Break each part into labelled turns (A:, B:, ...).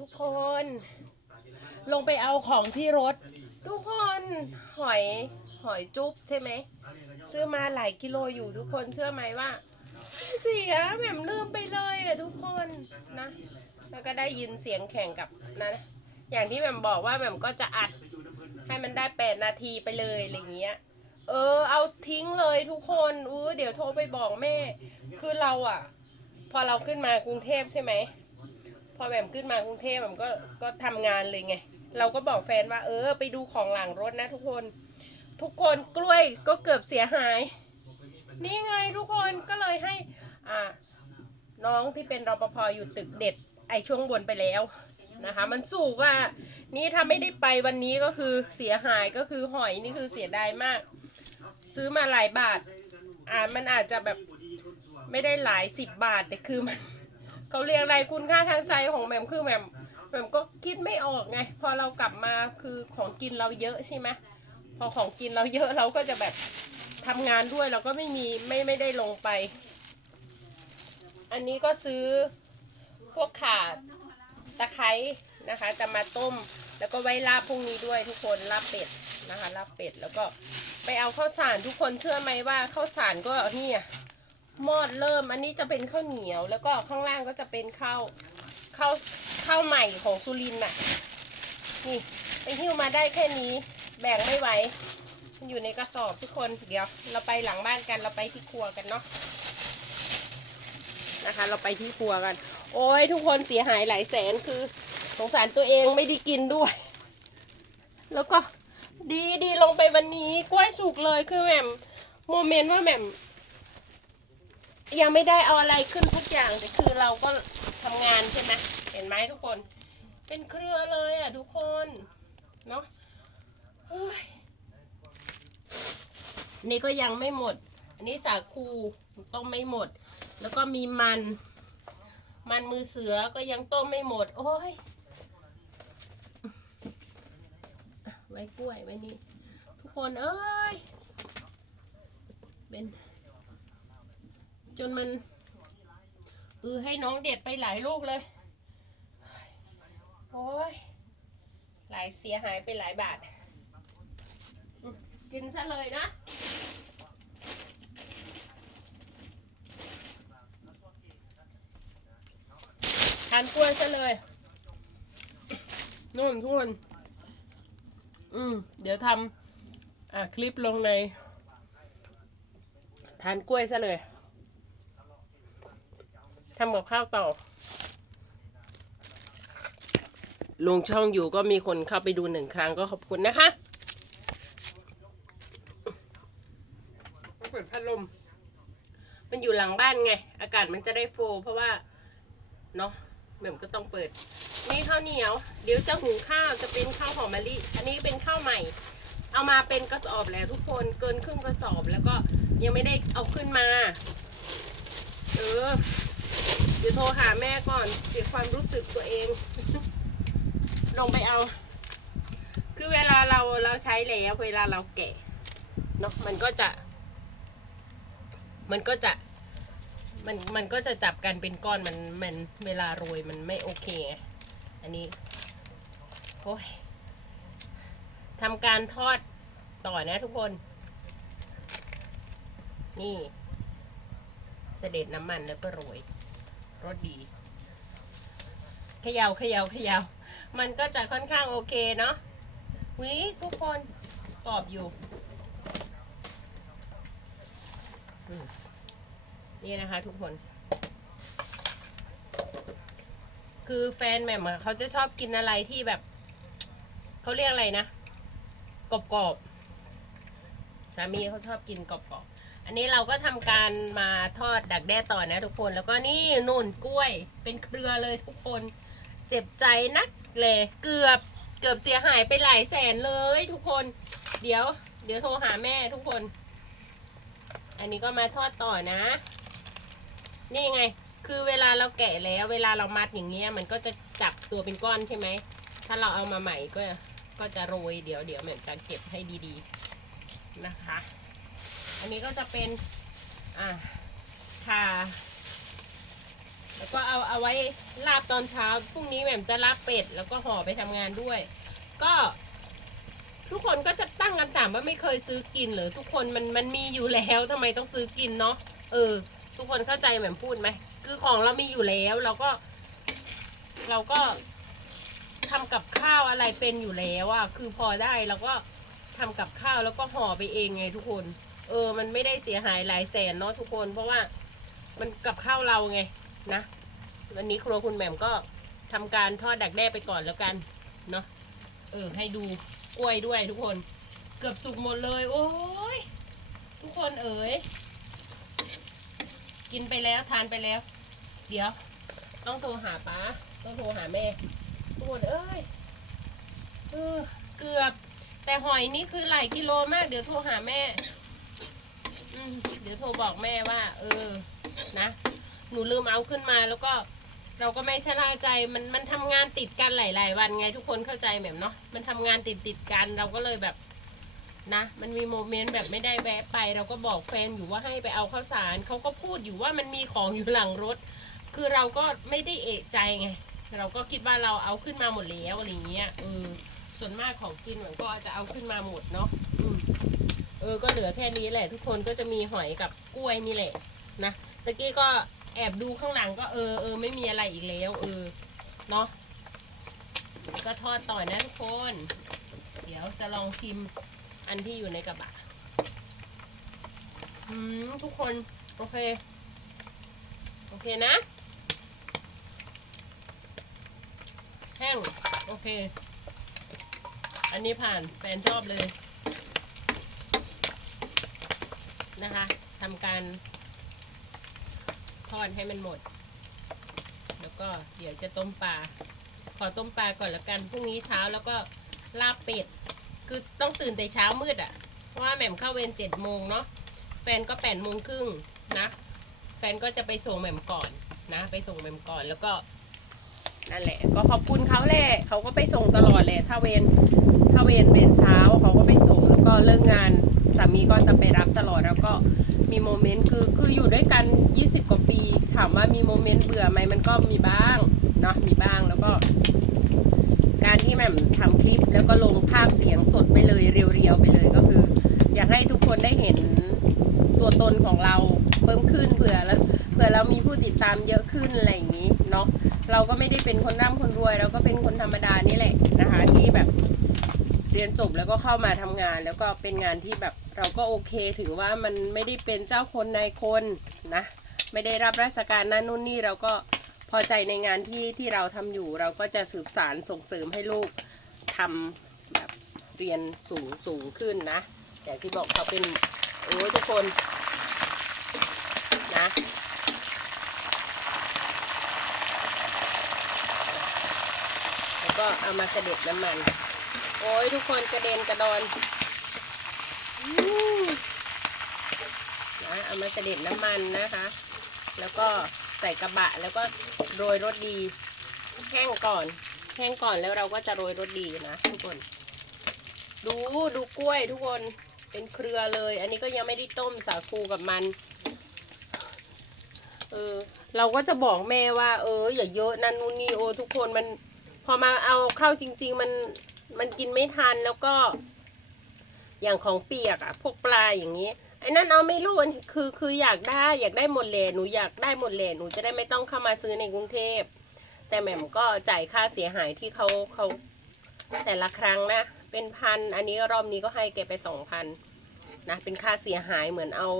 A: ทุกคน ลงไปเอาของที่รถ ทุกคนหอยหอยจุ๊บใช่ไหมซื้อมาหลายกิโลอยู่ทุกคนเชื่อไหมว่าเสียแหม่มลืมไปเลยอะทุกคนนะ แล้วก็ได้ยินเสียงแข่งกับนะอย่างที่แหม่มบอกว่าแหม่มก็จะอัดให้มันได้แปดนาทีไปเลยอะไรเงี้ย เออ เอาทิ้งเลยทุกคนอู้เดี๋ยวโทรไปบอกแม่ คือเราอะพอเราขึ้นมากรุงเทพใช่ไหม อแหม่มขึ้นมากรุงเทพแหม่มก็ก็ทำงานเลยไง เราก็บอกแฟนว่า เออ ไปดูของหลังรถนะทุกคน ทุกคนกล้วยก็เกือบเสียหาย นี่ไงทุกคนก็เลยให้ อ่า น้องที่เป็นรปภอยู่ตึกเด็ด ไอช่วงบนไปแล้วนะคะ มันสูงอะนี่ถ้าไม่ได้ไปวันนี้ก็คือเสียหายก็คือหอยนี่คือเสียดายมาก ซื้อมาหลายบาท อ่ามันอาจจะแบบไม่ได้หลายสิบบาทแต่คือมัน เขาเรียกอะไรคุณค่าทางใจของแหม่มคือแหม่มแหม่มก็คิดไม่ออกไง พอเรากลับมาคือของกินเราเยอะใช่ไหมพอของกินเราเยอะเราก็จะแบบทำงานด้วยเราก็ไม่มีไม่ไม่ได้ลงไป อันนี้ก็ซื้อพวกข่าตะไคร้นะคะ จะมาต้มแล้วก็ไว้ลาบพรุ่งนี้ด้วยทุกคนลาบเป็ดนะคะลาบเป็ดแล้วก็ไปเอาข้าวสารทุกคนเชื่อไหมว่าข้าวสารก็นี่อะ มอดเริ่ม อันนี้จะเป็นข้าวเหนียว แล้วก็ข้างล่างก็จะเป็นข้าวข้าวข้าวใหม่ของสุรินทร์น่ะ นี่ไปหิ้วมาได้แค่นี้แบ่งไม่ไหวมันอยู่ในกระสอบทุกคนเดี๋ยว เราไปหลังบ้านกันเราไปที่ครัวกันเนาะนะคะ เราไปที่ครัวกัน โอ้ยทุกคนเสียหายหลายแสนคือสงสารตัวเองไม่ได้กินด้วย แล้วก็ดีดีลงไปวันนี้กล้วยสุกเลยคือแหม่มโมเมนต์ว่าแหม่ม ยังไม่ได้เอาอะไรขึ้นทุกอย่างแต่คือเราก็ทำงานใช่ไหมเห็นไหมทุกคน เป็นเครือเลยอะทุกคนเนาะเฮ้ยนี่ก็ยังไม่หมด อันนี้สาคูต้มไม่หมด แล้วก็มีมัน มันมือเสือก็ยังต้มไม่หมด โอ้ยไว้กล้วยไว้นี่ทุกคนเอ้ยเป็น จนมันเออให้น้องเด็ดไปหลายลูกเลย โอ้ย หลายเสียหายไปหลายบาท กินซะเลยนะทานกล้วยซะเลยนู่นทุกคนอืม เดี๋ยวทำอะคลิปลงใน ทานกล้วยซะเลย ทำกับข้าวต่อ ลงช่องอยู่ก็มีคนเข้าไปดูหนึ่งครั้งก็ขอบคุณนะคะเปิดพัดลม มันอยู่หลังบ้านไง อากาศมันจะได้โฟลว์เพราะว่า เนาะแม่มก็ต้องเปิด นี่ข้าวเหนียว เดี๋ยวจะหุงข้าวจะเป็นข้าวหอมมะลิ อันนี้เป็นข้าวใหม่ เอามาเป็นกระสอบแล้วทุกคน เกินครึ่งกระสอบแล้วก็ยังไม่ได้เอาขึ้นมา เออ เดี๋ยวโทรหาแม่ก่อนเสียความรู้สึกตัวเอง ลงไปเอา คือเวลาเราเราใช้แล้วเวลาเราแกะเนาะมันก็จะ มันก็จะมันมันก็จะจับกันเป็นก้อนมันมันเวลาโรยมันไม่โอเคไงอันนี้โอ้ยทำการทอดต่อนะทุกคน นี่ เสด็จน้ำมันแล้วก็โรย รสดีเขยา่าเขยา่าเขยา่ามันก็จะค่อนข้างโอเคเนาะวิทุกคนกรอบอยู่ นี่นะคะทุกคน คือแฟนแหม่มเขาจะชอบกินอะไรที่แบบ เขาเรียกอะไรนะ กรอบๆ สามีเขาชอบกินกรอบๆ อันนี้เราก็ทำการมาทอดดักแด้ต่อนะทุกคน แล้วก็นี่นุ่นกล้วย เป็นเครือเลยทุกคน เจ็บใจนักเลยเกือบเกือบเสียหายไปหลายแสนเลยทุกคน เดี๋ยว เดี๋ยวโทรหาแม่ทุกคน อันนี้ก็มาทอดต่อนะ นี่ไง คือเวลาเราแกะแล้ว เวลาเรามัดอย่างเงี้ย มันก็จะจับตัวเป็นก้อนใช่ไหม ถ้าเราเอามาใหม่ก็ ก็จะโรย เดี๋ยวเดี๋ยวเหมือนจะเก็บให้ดีๆ นะคะ อันนี้ก็จะเป็นอ่าข่าแล้วก็เอาเอาไว้ลาบตอนเช้าพรุ่งนี้แหม่มจะลาบเป็ด แล้วก็ห่อไปทำงานด้วย ก็ทุกคนก็จะตั้งคำถามว่าไม่เคยซื้อกินหรือทุกคนมันมันมีอยู่แล้วทำไมต้องซื้อกินเนาะเออ ทุกคนเข้าใจแหม่มพูดไหมคือของเรามีอยู่แล้วเราก็ เราก็ทำกับข้าวอะไรเป็นอยู่แล้วอะคือพอได้เราก็ทำกับข้าวแล้วก็ห่อไปเองไงทุกคน เออ มันไม่ได้เสียหายหลายแสนเนาะทุกคน เพราะว่ามันกับข้าวเราไงนะวันนี้ครัวคุณแหม่มก็ทำการทอดดักแด้ไปก่อนแล้วกันเนาะเออ ให้ดูกล้วยด้วยทุกคน เกือบสุกหมดเลย โอ้ยทุกคนเอ๋ยกินไปแล้วทานไปแล้ว เดี๋ยว ต้องโทรหาป้าต้องโทรหาแม่ทุกคนเอ้ยเออเกือบ แต่หอยนี่คือหลายกิโลมาก เดี๋ยวโทรหาแม่ อืมเดี๋ยวโทรบอกแม่ว่า เออ นะ หนูลืมเอาขึ้นมาแล้วก็ เราก็ไม่ชะล่าใจมันมันทำงานติดกันหลาย ๆ วันไงทุกคนเข้าใจแบบเนาะมันทำงานติดติดกันเราก็เลยแบบนะมันมีโมเมนต์แบบไม่ได้แวะไป เราก็บอกแฟนอยู่ว่าให้ไปเอาข้าวสารเขาก็พูดอยู่ว่ามันมีของอยู่หลังรถ คือเราก็ไม่ได้เอะใจไง เราก็คิดว่าเราเอาขึ้นมาหมดแล้วอะไรเงี้ยเออส่วนมากของกินมันก็จะเอาขึ้นมาหมดเนาะอืม เออก็เหลือแค่นี้แหละ ทุกคนก็จะมีหอยกับกล้วยนี่แหละนะตะกี้ก็แอบดูข้างหลังก็เออเออไม่มีอะไรอีกแล้ว เออเนาะก็ทอดต่อนะทุกคน เดี๋ยวจะลองชิมอันที่อยู่ในกระบะอืมทุกคนโอเค โอเคนะ แห้ง โอเค อันนี้ผ่านแฟนชอบเลย นะคะ ทำการทอดให้มันหมด แล้วก็เดี๋ยวจะต้มปลา ขอต้มปลาก่อนล้วกัน พรุ่งนี้เช้าแล้วก็ลาบเป็ด คือต้องตื่นแต่เช้ามืดอะ่ะ เพราะว่าแหม่มเข้าเวรเจ็ดโมงเนาะ แฟนก็แปดโมงครึ่งนะ แฟนก็จะไปส่งแหม่มก่อนนะ ไปส่งแหม่มก่อนแล้วก็นั่นแหละ ก็ขอบคุณเขาแหละ เขาก็ไปส่งตลอดแหละ ถ้าเวรถ้าเวรเวรเช้าเขาก็ไปส่งแล้วก็เลิกงาน สามีก็จะไปรับตลอดแล้วก็มีโมเมนต์คือคืออยู่ด้วยกัน 20 กว่าปี ถามว่ามีโมเมนต์เบื่อไหมมันก็มีบ้างเนาะมีบ้างแล้วก็ การที่แหม่มทำคลิปแล้วก็ลงภาพเสียงสดไปเลยเรียวๆไปเลยก็คือ อยากให้ทุกคนได้เห็นตัวตนของเราเพิ่มขึ้นเผื่อแล้วเผื่อเรามีผู้ติดตามเยอะขึ้นอะไรอย่างนี้เนาะเราก็ไม่ได้เป็นคนร่ำคนรวย เราก็เป็นคนธรรมดานี่แหละนะคะ ที่แบบ เรียนจบแล้วก็เข้ามาทำงาน แล้วก็เป็นงานที่แบบเราก็โอเค ถือว่ามันไม่ได้เป็นเจ้าคนนายคนนะ ไม่ได้รับราชการนั่นนู่นนี่เราก็พอใจในงานที่ที่เราทำอยู่ เราก็จะสืบสารส่งเสริมให้ลูกทำแบบเรียนสูงสูงขึ้นนะอย่างที่บอกเขาเป็นโอ้ทุกคนนะแล้วก็เอามาเสด็จน้ำมัน โอ้ยทุกคนกระเด็นกระดอนอืมนะเอามาเสด็จน้ำมันนะคะ แล้วก็ใส่กระบะแล้วก็โรยรสดี แห้งก่อน แห้งก่อนแล้วเราก็จะโรยรสดีนะทุกคน ดูดูกล้วยทุกคนเป็นเครือเลย อันนี้ก็ยังไม่ได้ต้มสาคูกับมัน เออ เราก็จะบอกแม่ว่า เอออย่าเยอะนั่นนู่นนี่โอทุกคนมัน พอมาเอาเข้าจริง ๆ มัน มันกินไม่ทันแล้วก็ อย่างของเปียกอะพวกปลาอย่างนี้ไอ้นั่นเอาไม่รู้คือคืออยากได้อยากได้หมดเลยหนูอยากได้หมดเลยหนูจะได้ไม่ต้องเข้ามาซื้อในกรุงเทพ แต่แหม่มก็จ่ายค่าเสียหายที่เขาเขาแต่ละครั้งนะ เป็นพันอันนี้รอบนี้ก็ให้แกไปสองพันนะเป็นค่าเสียหายเหมือนเอา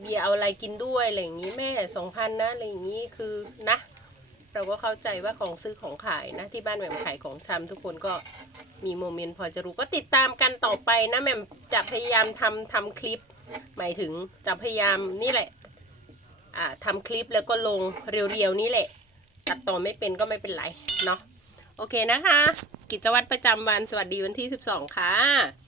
A: เบียร์เอาอะไรกินด้วยอะไรอย่างนี้แม่สองพันนะอะไรอย่างนี้คือนะ เราก็เข้าใจว่าของซื้อของขายนะที่บ้านแหม่มขายของชำทุกคนก็มีโมเมนต์พอจะรู้ก็ติดตามกันต่อไปนะแหม่มจะพยายามทำทำคลิป หมายถึงจะพยายามนี่แหละอ่าทำคลิปแล้วก็ลงเรียวๆนี่แหละ ตัดต่อไม่เป็นก็ไม่เป็นไรเนาะโอเคนะคะ กิจวัตรประจำวันสวัสดีวันที่ 12 ค่ะ